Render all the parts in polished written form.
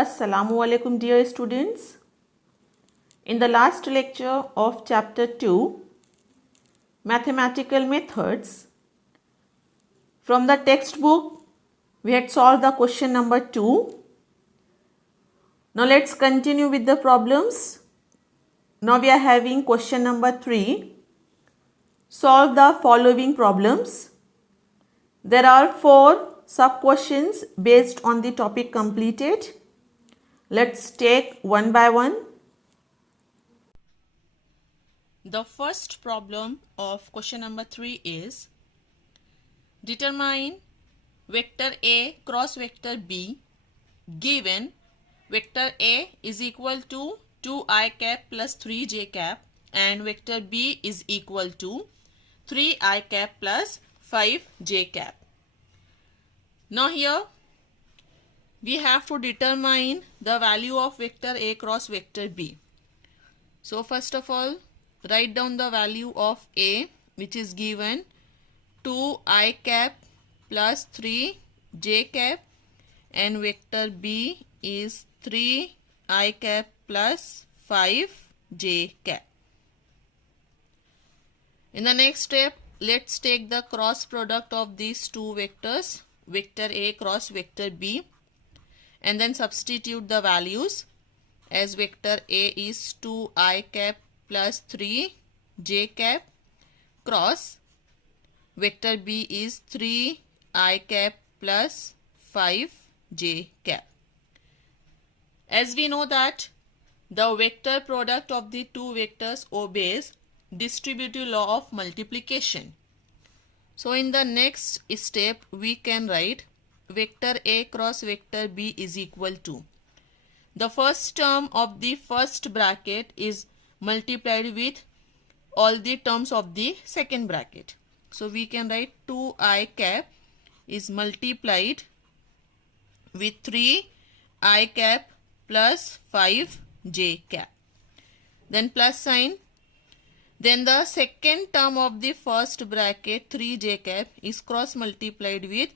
Assalamu alaikum dear students. In the last lecture of chapter 2, Mathematical Methods, from the textbook we had solved the question number 2. Now let's continue with the problems. Now we are having question number 3. Solve the following problems. There are 4 sub-questions based on the topic completed. Let's take one by one. The first problem of question number 3 is determine vector A cross vector B given vector A is equal to 2i cap plus 3j cap and vector B is equal to 3i cap plus 5j cap. Now here we have to determine the value of vector A cross vector B. So first of all, write down the value of A, which is given 2i cap plus 3j cap, and vector B is 3i cap plus 5j cap. In the next step, let's take the cross product of these two vectors, vector A cross vector B, and then substitute the values, as vector A is 2i cap plus 3j cap cross vector B is 3i cap plus 5j cap. As we know that the vector product of the two vectors obeys distributive law of multiplication. So in the next step we can write vector A cross vector B is equal to, the first term of the first bracket is multiplied with all the terms of the second bracket. So we can write 2i cap is multiplied with 3i cap plus 5j cap. Then plus sign. Then the second term of the first bracket 3j cap is cross multiplied with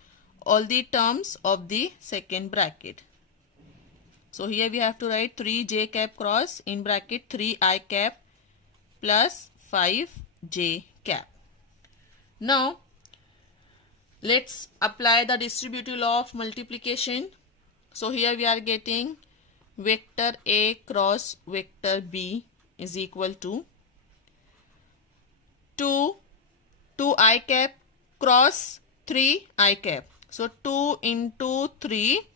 all the terms of the second bracket. So here we have to write 3j cap cross in bracket 3i cap plus 5j cap. Now let's apply the distributive law of multiplication. So here we are getting vector A cross vector B is equal to 2i cap cross 3i cap. So 2 into 3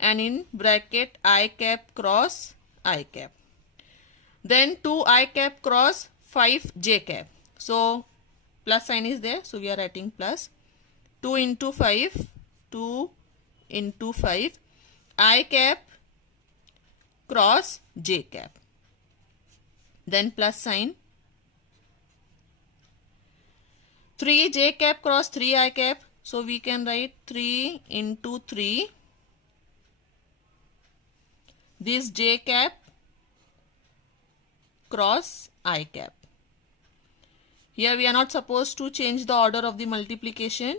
and in bracket I cap cross I cap. Then 2i cap cross 5j cap. So plus sign is there, so we are writing plus 2 into 5, 2 into 5 I cap cross j cap. Then plus sign 3j cap cross 3i cap. So we can write 3 into 3 this j cap cross I cap. Here we are not supposed to change the order of the multiplication.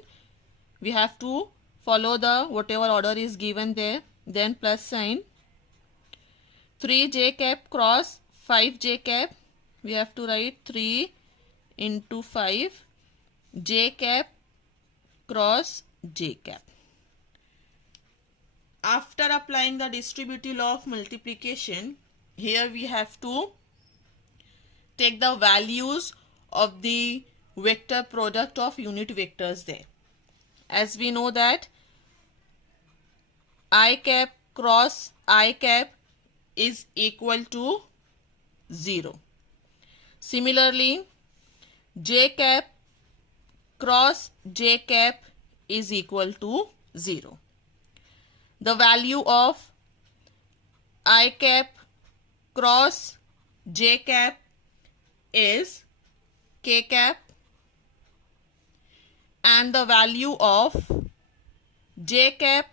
We have to follow the whatever order is given there. Then plus sign 3j cap cross 5j cap. We have to write 3 into 5 j cap cross j cap. After applying the distributive law of multiplication, here we have to take the values of the vector product of unit vectors there. As we know that I cap cross I cap is equal to 0. Similarly, j cap cross j cap is equal to 0. The value of I cap cross j cap is k cap, and the value of j cap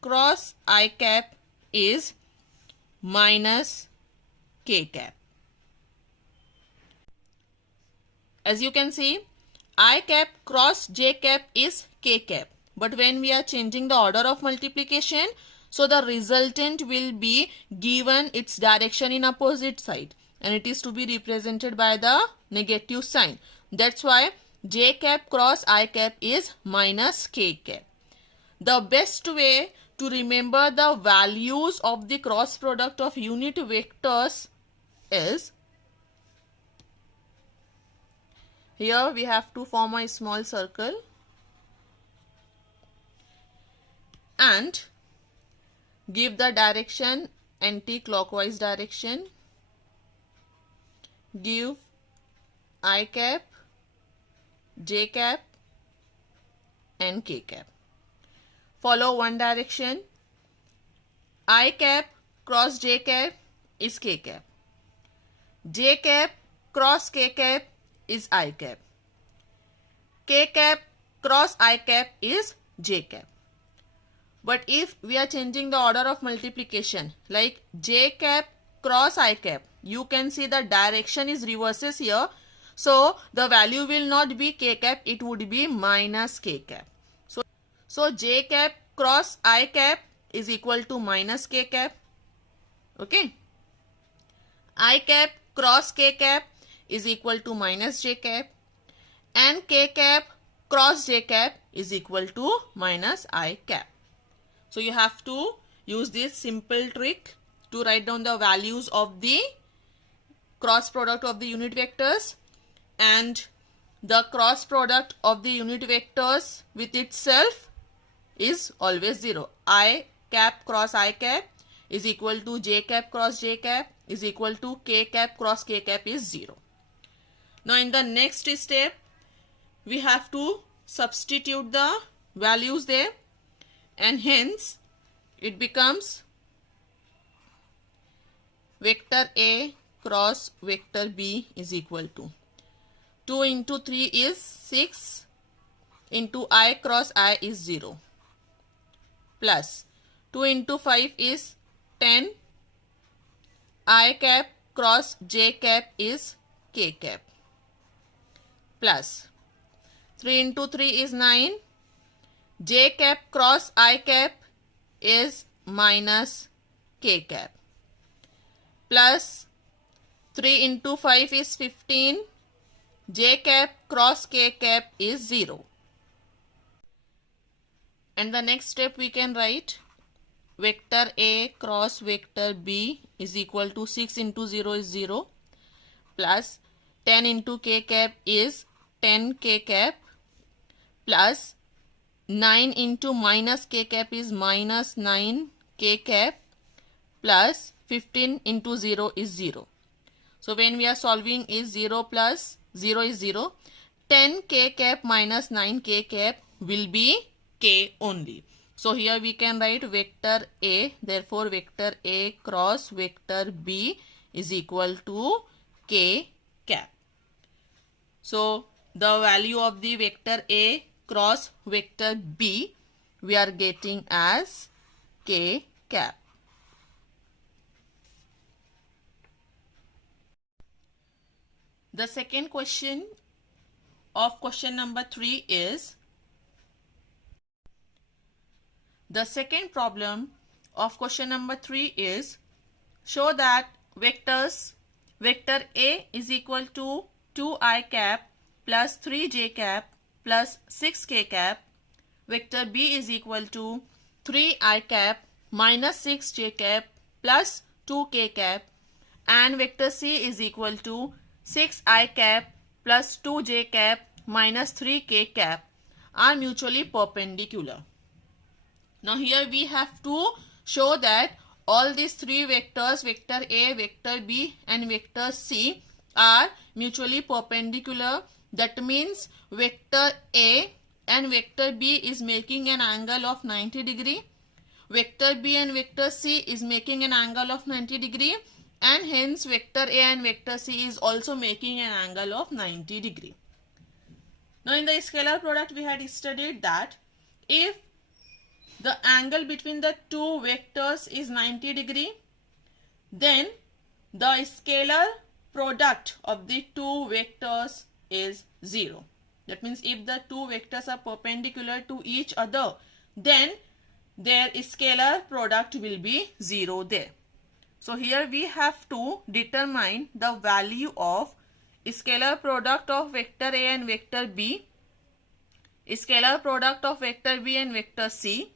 cross I cap is minus k cap. As you can see, I cap cross j cap is k cap. But when we are changing the order of multiplication, So the resultant will be given its direction in opposite side, and it is to be represented by the negative sign. That's why j cap cross I cap is minus k cap. The best way to remember the values of the cross product of unit vectors is, here we have to form a small circle and give the direction anti-clockwise direction. Give I cap, j cap and k cap. Follow one direction. I cap cross j cap is k cap. J cap cross k cap is I cap. K cap cross I cap is j cap. But if we are changing the order of multiplication, like j cap cross I cap, you can see the direction is reverses here. So the value will not be k cap, it would be minus k cap. So j cap cross I cap is equal to minus k cap. Okay. I cap cross k cap is equal to minus j cap. And k cap cross j cap is equal to minus I cap. So you have to use this simple trick to write down the values of the cross product of the unit vectors, and the cross product of the unit vectors with itself is always 0. I cap cross I cap is equal to j cap cross j cap is equal to k cap cross k cap is 0. Now in the next step, we have to substitute the values there, and hence it becomes vector A cross vector B is equal to 2 into 3 is 6 into I cross I is 0 plus 2 into 5 is 10. I cap cross j cap is k cap plus 3 into 3 is 9. J cap cross I cap is minus k cap plus 3 into 5 is 15. J cap cross k cap is 0. And the next step we can write vector A cross vector B is equal to 6 into 0 is 0 plus 10 into k cap is 10 k cap plus 9 into minus k cap is minus 9 k cap plus 15 into 0 is 0. So when we are solving is 0 plus 0 is 0. 10 k cap minus 9 k cap will be k only. So here we can write vector A, therefore vector A cross vector B is equal to k cap. So the value of the vector A cross vector B we are getting as k cap. The second question of question number 3 is, the second problem of question number 3 is, show that vectors vector A is equal to 2I cap plus 3j cap plus 6k cap, vector B is equal to 3I cap minus 6j cap plus 2k cap, and vector C is equal to 6I cap plus 2j cap minus 3k cap are mutually perpendicular. Now here we have to show that all these three vectors, vector A, vector B and vector C, are mutually perpendicular. That means vector A and vector B is making an angle of 90 degree. Vector B and vector C is making an angle of 90 degree, and hence vector A and vector C is also making an angle of 90 degree. Now in the scalar product we had studied that if the angle between the two vectors is 90 degree, then the scalar product of the two vectors is 0. That means if the two vectors are perpendicular to each other, then their scalar product will be 0 there. So here we have to determine the value of scalar product of vector A and vector B, scalar product of vector B and vector C,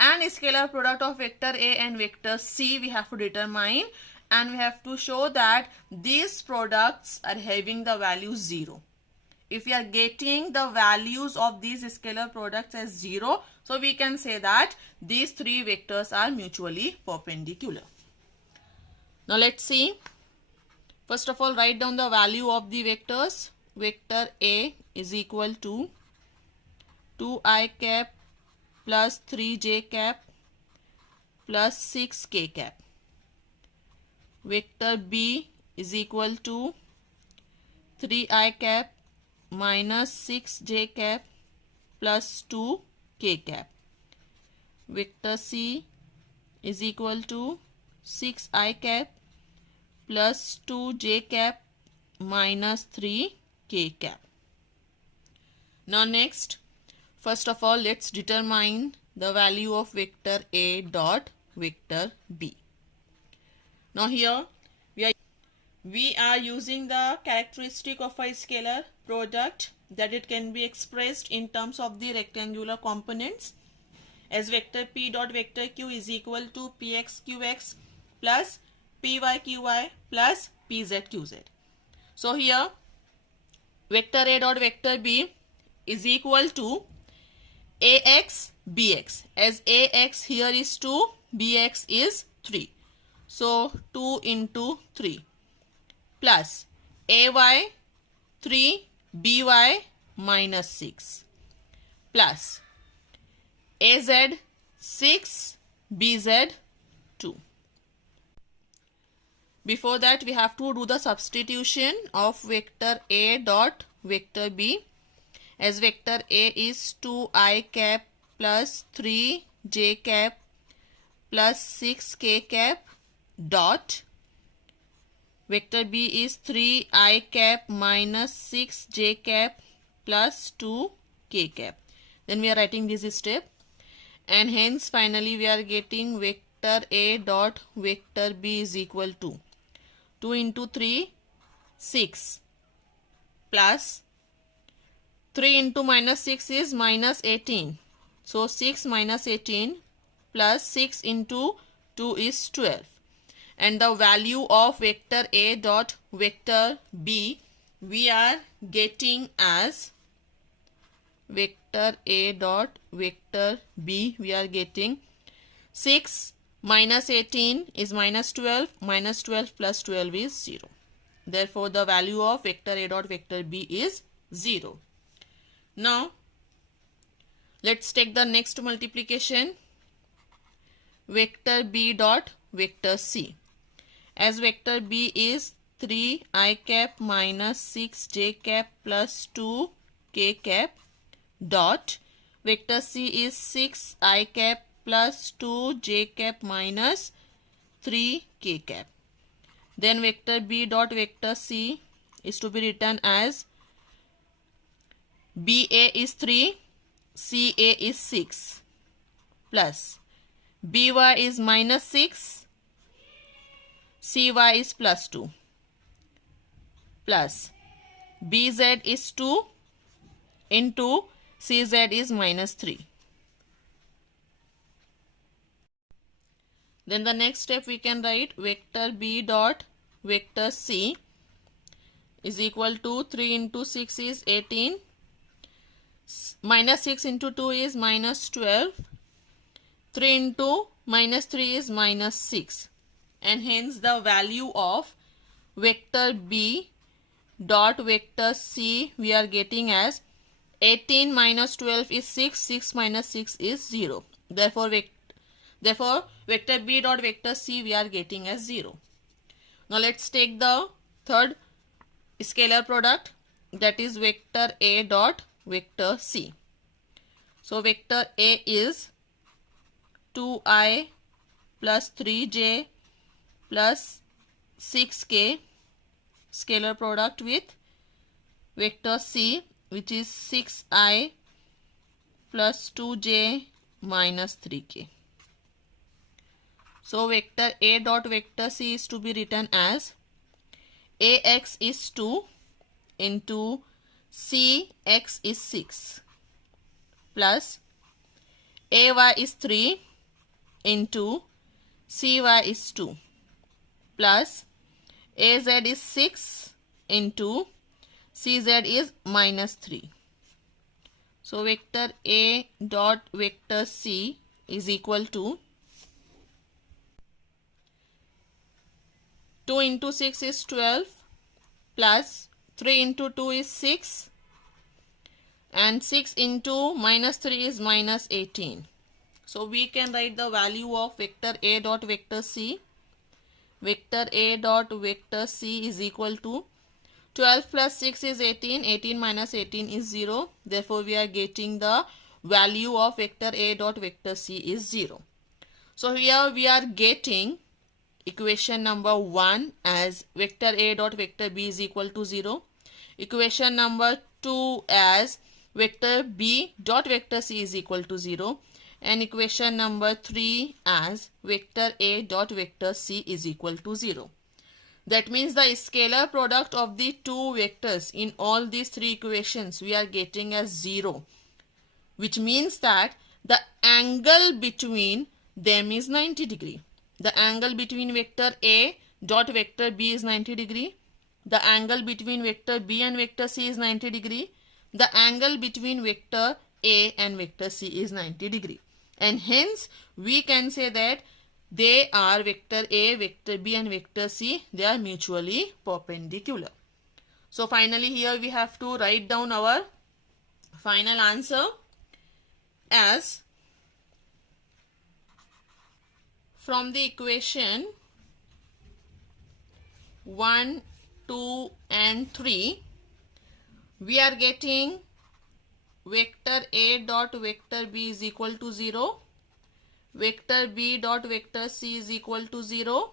and scalar product of vector A and vector C we have to determine, and we have to show that these products are having the value 0. If we are getting the values of these scalar products as 0, so we can say that these three vectors are mutually perpendicular. Now let's see. First of all, write down the value of the vectors. Vector A is equal to 2i cap plus 3j cap plus 6k cap. Vector B is equal to 3i cap minus 6j cap plus 2k cap. Vector C is equal to 6i cap plus 2j cap minus 3k cap. Now next, first of all, let's determine the value of vector A dot vector B. Now here we are using the characteristic of a scalar product, that it can be expressed in terms of the rectangular components as vector P dot vector Q is equal to Px Qx plus Py Qy plus Pz Qz. So here vector A dot vector B is equal to Ax Bx, as Ax here is 2, Bx is 3. So 2 into 3 plus Ay 3, By minus 6 plus Az 6, Bz 2. Before that, we have to do the substitution of vector A dot vector B, as vector A is 2i cap plus 3j cap plus 6k cap dot vector B is 3i cap minus 6j cap plus 2k cap. Then we are writing this step, and hence finally we are getting vector A dot vector B is equal to 2 into 3, 6 plus 3 into minus 6 is minus 18. So 6 minus 18 plus 6 into 2 is 12. And the value of vector A dot vector B we are getting as vector A dot vector B we are getting 6 minus 18 is minus 12, minus 12 plus 12 is 0. Therefore, the value of vector A dot vector B is 0. Now, let's take the next multiplication. Vector B dot vector C. As vector B is 3i cap minus 6j cap plus 2k cap dot vector C is 6i cap plus 2j cap minus 3k cap. Then vector B dot vector C is to be written as BA is 3, CA is 6 plus BY is minus 6, CY is plus 2 plus BZ is 2 into CZ is minus 3. Then the next step we can write vector B dot vector C is equal to 3 into 6 is 18, minus 6 into 2 is minus 12, 3 into minus 3 is minus 6, and hence the value of vector B dot vector C we are getting as 18 minus 12 is 6, 6 minus 6 is 0. Therefore, vector B dot vector C we are getting as 0. Now let's take the third scalar product, that is vector A dot vector C. So vector A is 2i plus 3j plus 6k scalar product with vector C, which is 6i plus 2j minus 3k. So vector A dot vector C is to be written as AX is 2 into CX is 6 plus AY is 3 into CY is 2 plus AZ is 6 into CZ is minus 3. So vector A dot vector C is equal to 2 into 6 is 12 plus 3 into 2 is 6 and 6 into minus 3 is minus 18. So we can write the value of vector A dot vector C. Vector A dot vector C is equal to 12 plus 6 is 18. 18 minus 18 is 0. Therefore, we are getting the value of vector A dot vector C is 0. So here we are getting equation number 1 as vector A dot vector B is equal to 0. Equation number 2 as vector B dot vector C is equal to 0. And equation number 3 as vector A dot vector C is equal to 0. That means the scalar product of the two vectors in all these three equations we are getting as 0. Which means that the angle between them is 90 degree. The angle between vector A dot vector B is 90 degree. The angle between vector B and vector C is 90 degree. The angle between vector A and vector C is 90 degree. And hence we can say that they are vector A, vector B and vector C. They are mutually perpendicular. So finally here we have to write down our final answer as from the equation 1, 2 and 3 we are getting vector A dot vector B is equal to 0, vector B dot vector C is equal to 0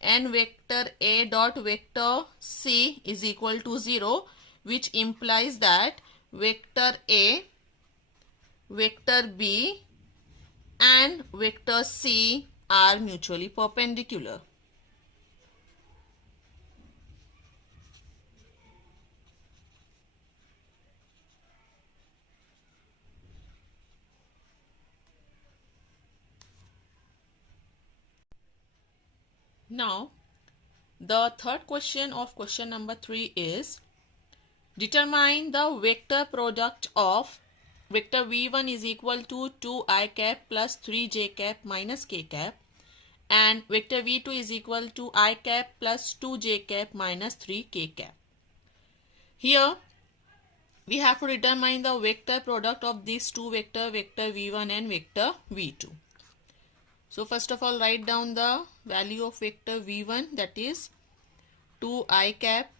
and vector A dot vector C is equal to 0, which implies that vector A, vector B and vector C are mutually perpendicular. Now, the third question of question number 3 is determine the vector product of vector v1 is equal to 2i cap plus 3j cap minus k cap and vector v2 is equal to I cap plus 2j cap minus 3k cap. Here we have to determine the vector product of these two vector v1 and vector v2. So first of all write down the value of vector v1, that is 2i cap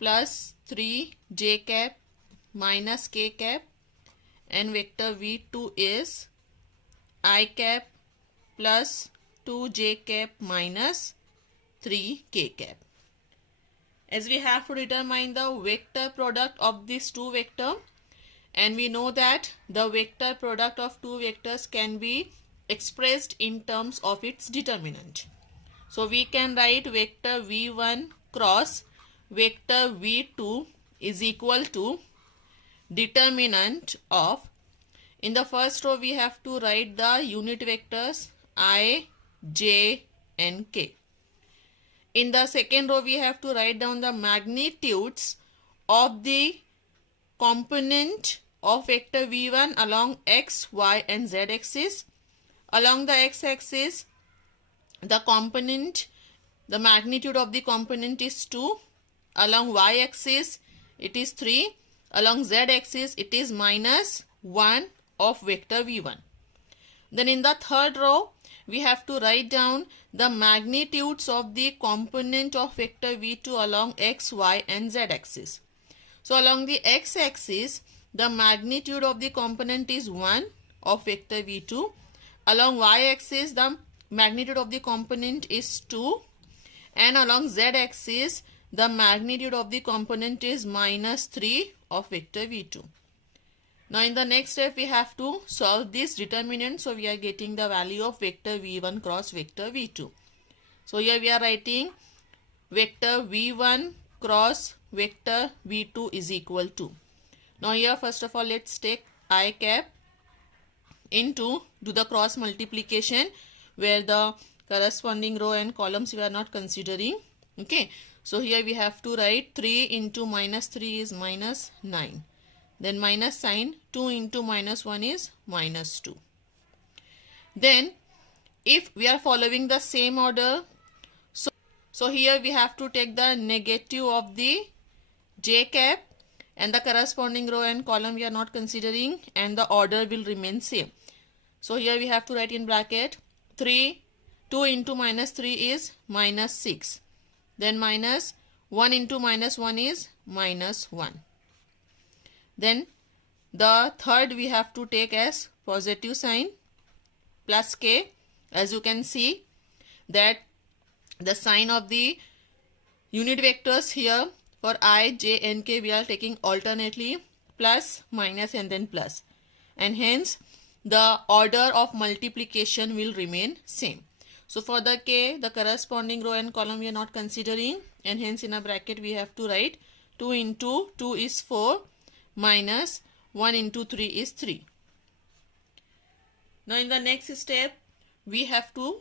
plus 3j cap minus k cap, and vector v2 is I cap plus 2j cap minus 3k cap. As we have to determine the vector product of these two vectors, and we know that the vector product of two vectors can be expressed in terms of its determinant. So we can write vector v1 cross vector v2 is equal to determinant of, in the first row we have to write the unit vectors I, j and k. In the second row we have to write down the magnitudes of the component of vector v1 along x, y and z axis. Along the x-axis, the magnitude of the component is 2. Along y-axis, it is 3. Along z-axis, it is minus 1 of vector v1. Then in the third row, we have to write down the magnitudes of the component of vector v2 along x, y and z-axis. So along the x-axis, the magnitude of the component is 1 of vector v2. Along y-axis, the magnitude of the component is 2, and along z-axis, the magnitude of the component is minus 3 of vector v2. Now in the next step we have to solve this determinant. So we are getting the value of vector v1 cross vector v2. So here we are writing vector v1 cross vector v2 is equal to. Now here first of all let's take I cap into do the cross multiplication where the corresponding row and columns we are not considering. Okay, so here we have to write 3 into minus 3 is minus 9. Then minus sign, 2 into minus 1 is minus 2. Then if we are following the same order, so here we have to take the negative of the j cap and the corresponding row and column we are not considering, and the order will remain same. So here we have to write in bracket 2 into minus 3 is minus 6. Then minus 1 into minus 1 is minus 1. Then the third we have to take as positive sign plus k. As you can see that the sign of the unit vectors here for I, j and k we are taking alternately plus, minus and then plus. And hence the order of multiplication will remain same. So for the k, the corresponding row and column we are not considering, and hence in a bracket we have to write 2 into 2 is 4 minus 1 into 3 is 3. Now in the next step we have to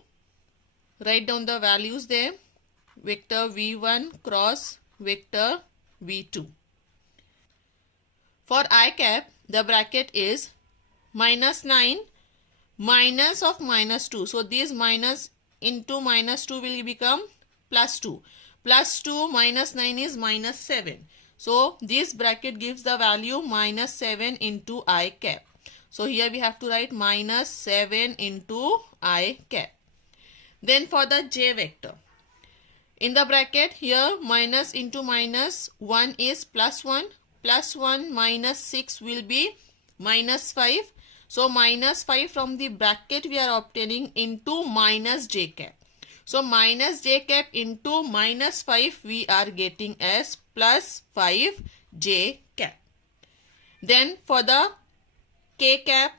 write down the values there. Vector v1 cross vector v2. For I cap the bracket is minus 9 minus of minus 2. So this minus into minus 2 will become plus 2. Plus 2 minus 9 is minus 7. So this bracket gives the value minus 7 into I cap. So here we have to write minus 7 into I cap. Then for the j vector, in the bracket here minus into minus 1 is plus 1. Plus 1 minus 6 will be minus 5. So minus 5 from the bracket we are obtaining into minus j cap. So minus j cap into minus 5 we are getting as plus 5 j cap. Then for the k cap,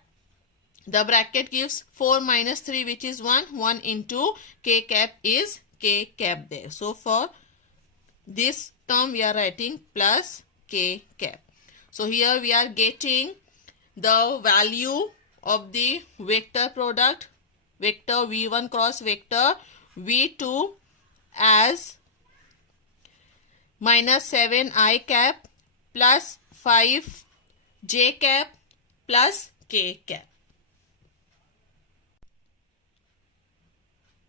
the bracket gives 4 minus 3 which is 1. 1 into k cap is k cap there. So for this term we are writing plus k cap. So here we are getting the value of the vector product vector v1 cross vector v2 as minus 7 I cap plus 5 j cap plus k cap.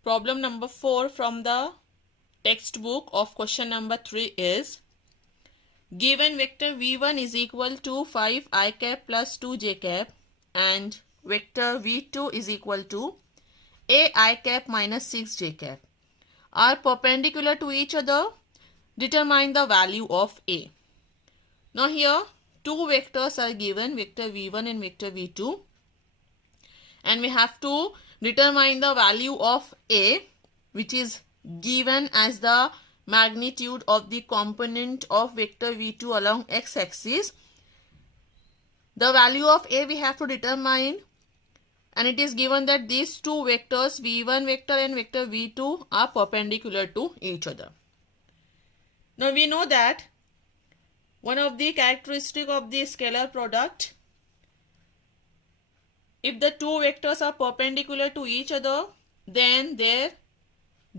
Problem number 4 from the textbook of question number 3 is, given vector v1 is equal to 5 I cap plus 2 j cap and vector v2 is equal to a I cap minus 6 j cap are perpendicular to each other, determine the value of a. Now here two vectors are given, vector v1 and vector v2, and we have to determine the value of a, which is given as the magnitude of the component of vector v2 along x-axis. The value of a we have to determine, and it is given that these two vectors v1 vector and vector v2 are perpendicular to each other. Now we know that one of the characteristic of the scalar product, if the two vectors are perpendicular to each other, then their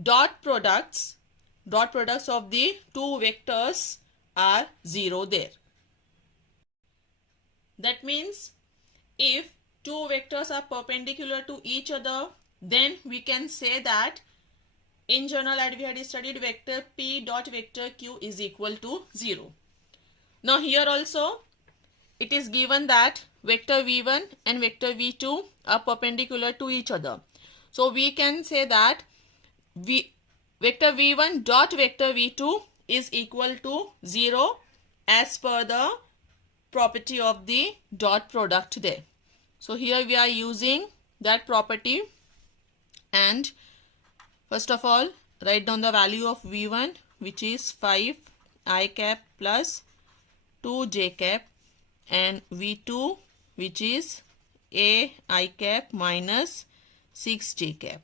dot products of the two vectors are 0 there. That means if two vectors are perpendicular to each other, then we can say that in general as we had studied vector p dot vector q is equal to 0. Now here also it is given that vector v1 and vector v2 are perpendicular to each other. So we can say that vector v1 dot vector v2 is equal to 0 as per the property of the dot product there. So here we are using that property, and first of all write down the value of v1 which is 5 I cap plus 2 j cap, and v2 which is a I cap minus 6 j cap.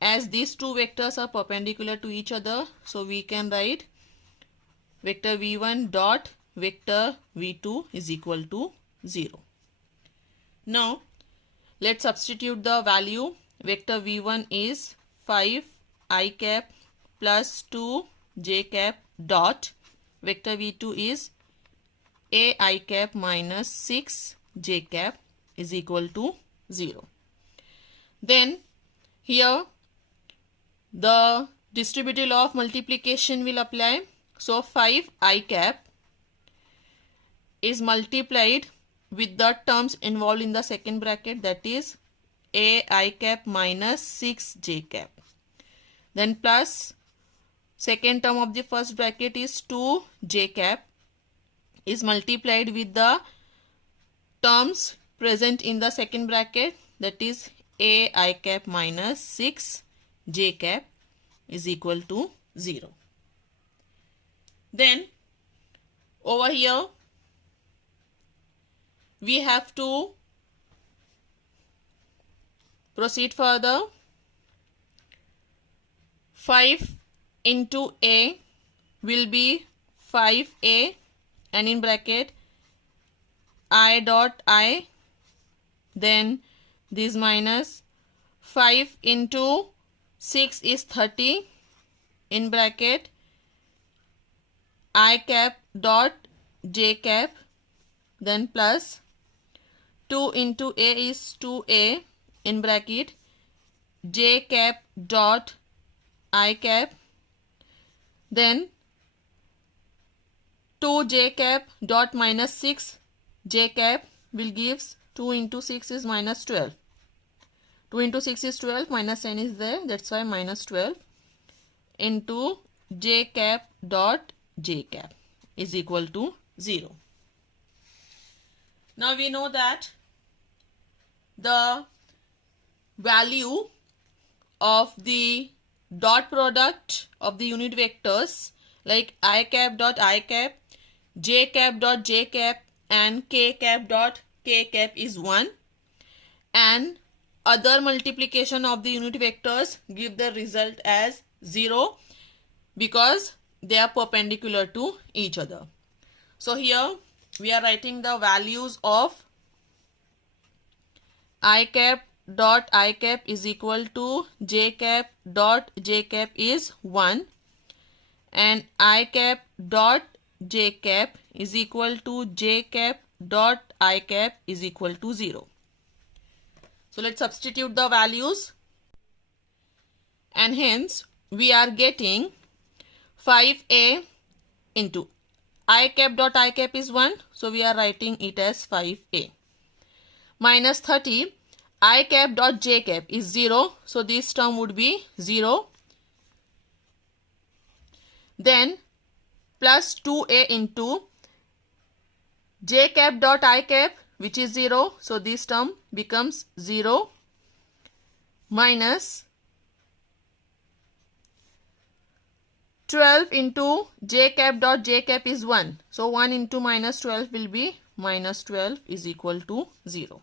As these two vectors are perpendicular to each other, so we can write vector v1 dot vector v2 is equal to 0. Now let's substitute the value. Vector v1 is 5 I cap plus 2 j cap dot vector v2 is a I cap minus 6 j cap is equal to 0. Then here the distributive law of multiplication will apply. So 5 I cap is multiplied with the terms involved in the second bracket, that is a I cap minus 6 j cap. Then plus second term of the first bracket is 2 j cap is multiplied with the terms present in the second bracket, that is a I cap minus 6 j cap is equal to 0. Then over here we have to proceed further. 5 into a will be 5a and in bracket I dot I, then this minus 5 into 6 is 30 in bracket I cap dot j cap, then plus 2 into a is 2a in bracket j cap dot I cap, then 2 j cap dot minus 6 j cap will gives 2 into 6 is minus 12. 2 into 6 is 12, minus 10 is there, that's why minus 12 into j cap dot j cap is equal to 0. Now we know that the value of the dot product of the unit vectors like I cap dot I cap, j cap dot j cap and k cap dot k cap is 1, and other multiplication of the unit vectors give the result as 0 because they are perpendicular to each other. So here we are writing the values of I cap dot I cap is equal to j cap dot j cap is 1 and I cap dot j cap is equal to j cap dot I cap is equal to 0. So let's substitute the values and hence we are getting 5a into I cap dot I cap is 1, so we are writing it as 5a minus 30 I cap dot j cap is 0, so this term would be 0, then plus 2a into j cap dot I cap which is 0, so this term becomes 0 minus 12 into j cap dot j cap is 1, so 1 into minus 12 will be minus 12 is equal to 0.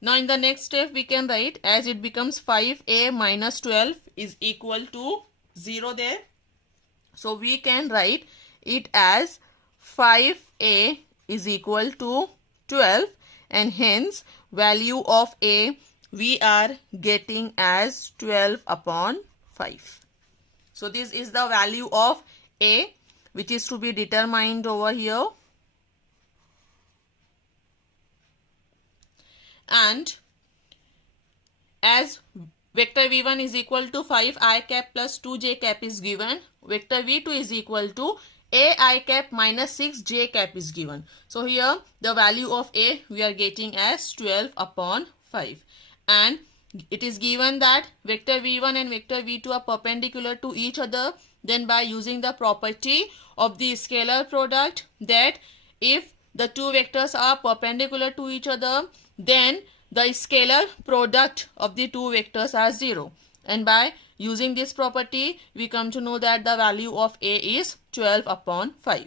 Now in the next step we can write as it becomes 5a minus 12 is equal to 0 there. So we can write it as 5a is equal to 12 and hence value of a we are getting as 12 upon 5. So this is the value of a which is to be determined over here. And as vector v1 is equal to 5 I cap plus 2 j cap is given, vector v2 is equal to a I cap minus 6 j cap is given. So here the value of a we are getting as 12 upon 5 and it is given that vector v1 and vector v2 are perpendicular to each other. Then by using the property of the scalar product that if the two vectors are perpendicular to each other then the scalar product of the two vectors are 0, and by using this property we come to know that the value of a is 12 upon 5.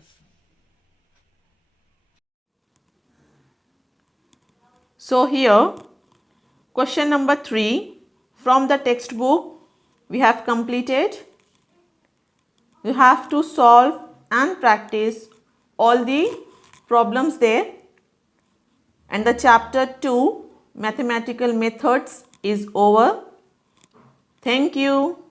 So here question number 3 from the textbook we have completed. You have to solve and practice all the problems there, and the chapter 2 mathematical methods is over. Thank you.